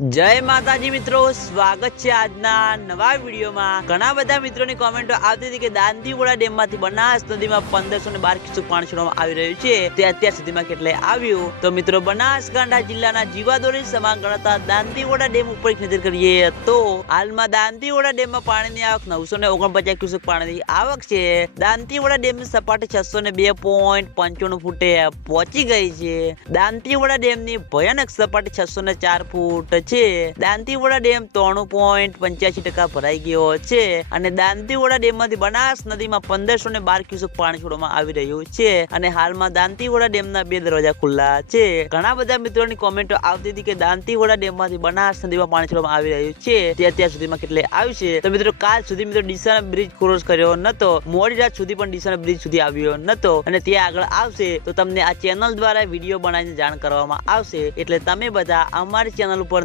જય માતાજી મિત્રો, સ્વાગત છે આજના નવા વિડીયોમાં. ઘણા બધા મિત્રોની કોમેન્ટો આવતી હતી કે દાંતીવાડા ડેમમાંથી બનાસ નદીમાં પંદરસો ને બાર ક્યુસેક પાણી છોડવામાં આવી રહ્યું છે. તે અત્યાર સુધીમાં કેટલે આવ્યું? તો મિત્રો, બનાસકાંઠા જિલ્લાના જીવાદોરી સમાન ગણાતા દાંતીવાડા ડેમ ઉપર એક નજર કરીએ તો હાલમાં દાંતીવાડા ડેમમાં પાણીની આવક નવસો ને ઓગણપચાસ ક્યુસેક પાણીની આવક છે. દાંતીવાડા ડેમની સપાટી છસો ને બે પોઈન્ટ પંચાણું ફૂટે પહોંચી ગઈ છે. દાંતીવાડા ડેમની ભયાનક સપાટી છસો ને ચાર ફૂટ છે. દાંતીવાડા ડેમ ત્રાણું પોઈન્ટ પંચ્યાસી ટકા ભરાઈ ગયો છે અને દાંતીવાડા ડેમમાંથી બનાસ નદીમાં પંદરસો ને બાર ક્યુસેક પાણી છોડવામાં આવી રહ્યું છે અને હાલમાં દાંતીવાડા ડેમના બે દરવાજા ખુલ્લા છે. ઘણા બધા મિત્રોની કોમેન્ટો આવતી હતી કે દાંતીવાડા ડેમમાંથી બનાસ નદીમાં પાણી છોડવામાં આવી રહ્યું છે. તે અત્યાર સુધીમાં કેટલે આવ્યું છે? તો મિત્રો, કાલ સુધી મિત્રો ડીસાના બ્રિજ ક્રોસ કર્યો નતો. મોડી રાત સુધી પણ ડીસાના બ્રિજ સુધી આવ્યો નતો અને તે આગળ આવશે તો તમને આ ચેનલ દ્વારા વીડિયો બનાવીને જાણ કરવામાં આવશે. એટલે તમે બધા અમારી ચેનલ ઉપર